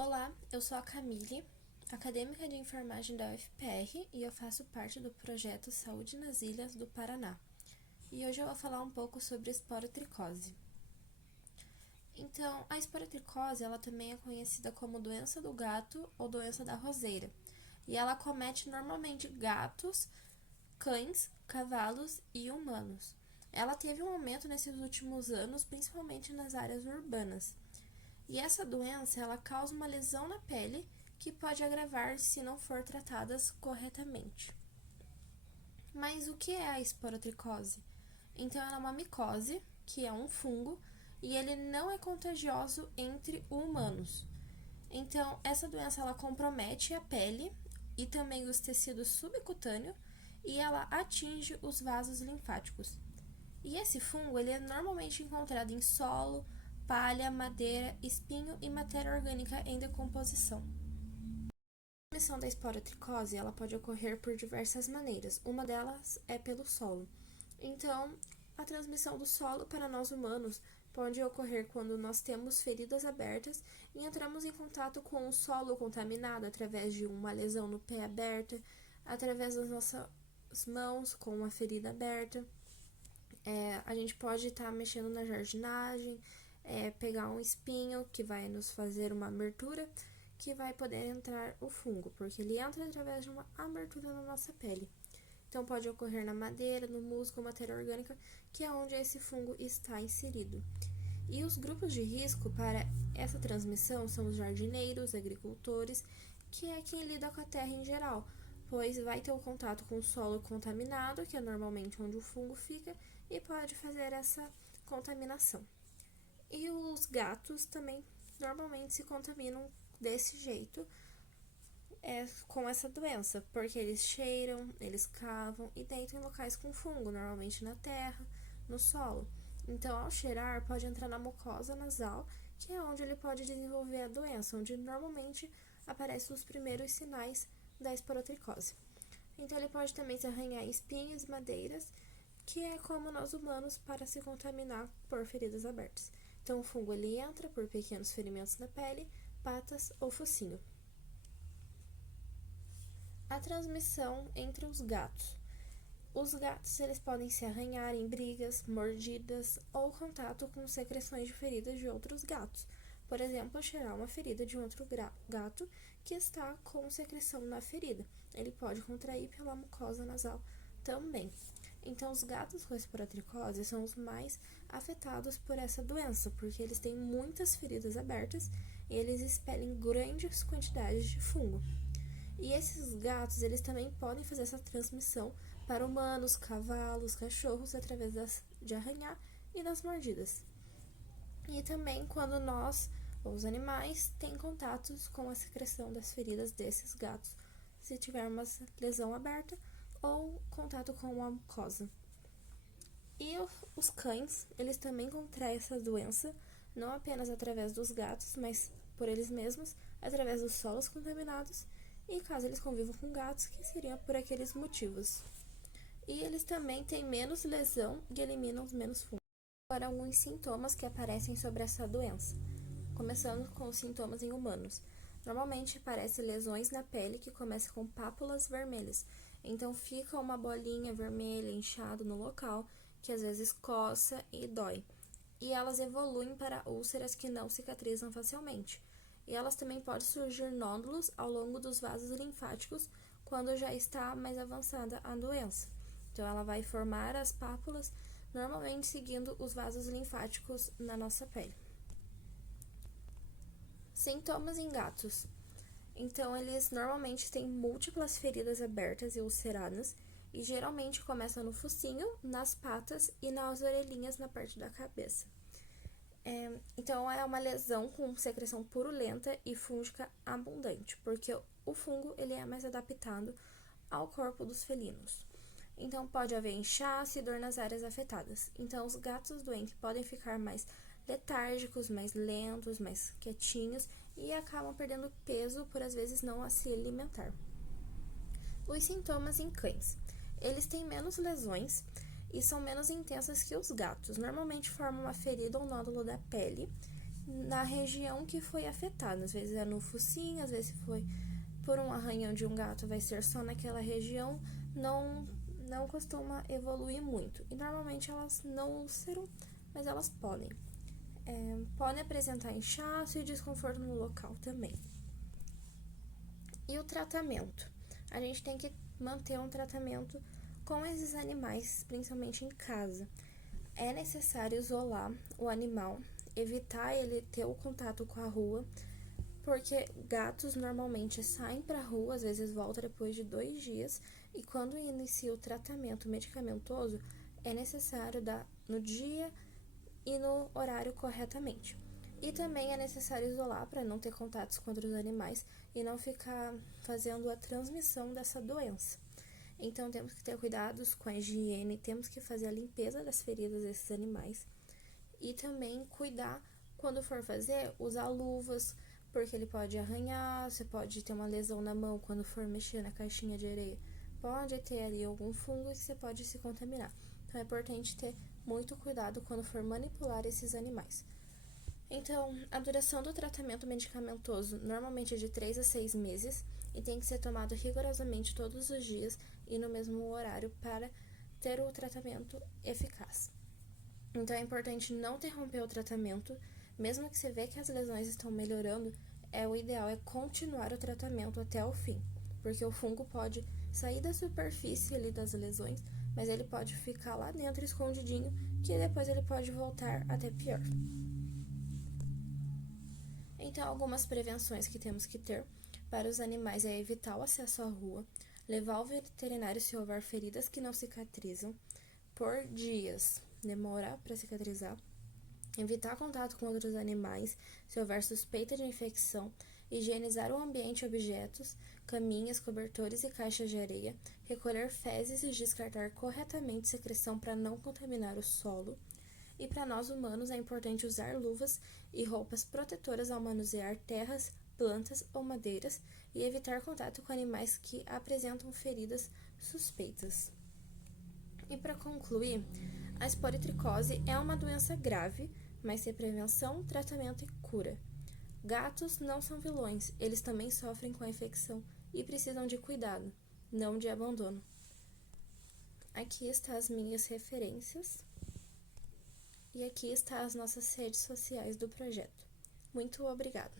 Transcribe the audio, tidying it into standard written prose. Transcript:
Olá, eu sou a Camille, acadêmica de enfermagem da UFPR e eu faço parte do projeto Saúde nas Ilhas do Paraná. E hoje eu vou falar um pouco sobre esporotricose. Então, a esporotricose, ela também é conhecida como doença do gato ou doença da roseira. E ela acomete normalmente gatos, cães, cavalos e humanos. Ela teve um aumento nesses últimos anos, principalmente nas áreas urbanas. E essa doença, ela causa uma lesão na pele que pode agravar se não for tratadas corretamente. Mas o que é a esporotricose? Então, ela é uma micose, que é um fungo, e ele não é contagioso entre humanos. Então, essa doença ela compromete a pele e também os tecidos subcutâneos e ela atinge os vasos linfáticos. E esse fungo ele é normalmente encontrado em solo, palha, madeira, espinho e matéria orgânica em decomposição. A transmissão da esporotricose ela pode ocorrer por diversas maneiras. Uma delas é pelo solo. Então, a transmissão do solo para nós humanos pode ocorrer quando nós temos feridas abertas e entramos em contato com o solo contaminado através de uma lesão no pé aberta, através das nossas mãos com uma ferida aberta. A gente pode estar mexendo na jardinagem, pegar um espinho que vai nos fazer uma abertura, que vai poder entrar o fungo, porque ele entra através de uma abertura na nossa pele. Então, pode ocorrer na madeira, no musgo, matéria orgânica, que é onde esse fungo está inserido. E os grupos de risco para essa transmissão são os jardineiros, agricultores, que é quem lida com a terra em geral, pois vai ter o contato com o solo contaminado, que é normalmente onde o fungo fica, e pode fazer essa contaminação. E os gatos também normalmente se contaminam desse jeito, com essa doença, porque eles cheiram, eles cavam e deitam em locais com fungo, normalmente na terra, no solo. Então, ao cheirar, pode entrar na mucosa nasal, que é onde ele pode desenvolver a doença, onde normalmente aparecem os primeiros sinais da esporotricose. Então, ele pode também se arranhar em espinhos e madeiras, que é como nós humanos para se contaminar por feridas abertas. Então, o fungo ele entra por pequenos ferimentos na pele, patas ou focinho. A transmissão entre os gatos. Os gatos eles podem se arranhar em brigas, mordidas ou contato com secreções de feridas de outros gatos. Por exemplo, cheirar uma ferida de um outro gato que está com secreção na ferida. Ele pode contrair pela mucosa nasal também. Então, os gatos com esporotricose são os mais afetados por essa doença, porque eles têm muitas feridas abertas e eles expelem grandes quantidades de fungo. E esses gatos, eles também podem fazer essa transmissão para humanos, cavalos, cachorros, através de arranhar e das mordidas. E também quando nós, ou os animais, têm contatos com a secreção das feridas desses gatos, se tiver uma lesão aberta ou contato com uma mucosa. E os cães, eles também contraem essa doença, não apenas através dos gatos, mas por eles mesmos, através dos solos contaminados e caso eles convivam com gatos, que seriam por aqueles motivos. E eles também têm menos lesão e eliminam menos fungos. Agora, alguns sintomas que aparecem sobre essa doença. Começando com os sintomas em humanos. Normalmente aparecem lesões na pele que começam com pápulas vermelhas. Então fica uma bolinha vermelha inchado no local, que às vezes coça e dói. E elas evoluem para úlceras que não cicatrizam facilmente. E elas também podem surgir nódulos ao longo dos vasos linfáticos quando já está mais avançada a doença. Então, ela vai formar as pápulas, normalmente seguindo os vasos linfáticos na nossa pele. Sintomas em gatos. Então, eles normalmente têm múltiplas feridas abertas e ulceradas, e geralmente começam no focinho, nas patas e nas orelhinhas na parte da cabeça. Então, é uma lesão com secreção purulenta e fúngica abundante, porque o fungo ele é mais adaptado ao corpo dos felinos. Então, pode haver inchaço e dor nas áreas afetadas. Então, os gatos doentes podem ficar mais letárgicos, mais lentos, mais quietinhos e acabam perdendo peso por, às vezes, não se alimentar. Os sintomas em cães. Eles têm menos lesões e são menos intensas que os gatos. Normalmente formam uma ferida ou nódulo da pele, na região que foi afetada. Às vezes é no focinho, às vezes foi por um arranhão de um gato, vai ser só naquela região, não costuma evoluir muito. E normalmente elas não ulceram, mas elas podem. Podem apresentar inchaço e desconforto no local também. E o tratamento? A gente tem que manter um tratamento com esses animais, principalmente em casa. É necessário isolar o animal, evitar ele ter o contato com a rua, porque gatos normalmente saem para a rua, às vezes voltam depois de 2 dias, e quando inicia o tratamento medicamentoso, é necessário dar no dia e no horário corretamente. E também é necessário isolar para não ter contatos com outros animais e não ficar fazendo a transmissão dessa doença. Então temos que ter cuidados com a higiene, temos que fazer a limpeza das feridas desses animais e também cuidar quando for fazer, usar luvas, porque ele pode arranhar, você pode ter uma lesão na mão quando for mexer na caixinha de areia. Pode ter ali algum fungo que você pode se contaminar. Então é importante ter muito cuidado quando for manipular esses animais. Então, a duração do tratamento medicamentoso normalmente é de 3 a 6 meses e tem que ser tomado rigorosamente todos os dias e no mesmo horário para ter o tratamento eficaz. Então, é importante não interromper o tratamento, mesmo que você vê que as lesões estão melhorando, o ideal é continuar o tratamento até o fim, porque o fungo pode sair da superfície ali das lesões, mas ele pode ficar lá dentro escondidinho, que depois ele pode voltar até pior. Então, algumas prevenções que temos que ter para os animais é evitar o acesso à rua, levar ao veterinário se houver feridas que não cicatrizam, por dias, demora para cicatrizar, evitar contato com outros animais se houver suspeita de infecção, higienizar o ambiente e objetos, caminhas, cobertores e caixas de areia, recolher fezes e descartar corretamente secreção para não contaminar o solo. E para nós humanos é importante usar luvas e roupas protetoras ao manusear terras, plantas ou madeiras e evitar contato com animais que apresentam feridas suspeitas. E para concluir, a esporitricose é uma doença grave, mas tem prevenção, tratamento e cura. Gatos não são vilões, eles também sofrem com a infecção e precisam de cuidado, não de abandono. Aqui estão as minhas referências. E aqui estão as nossas redes sociais do projeto. Muito obrigada!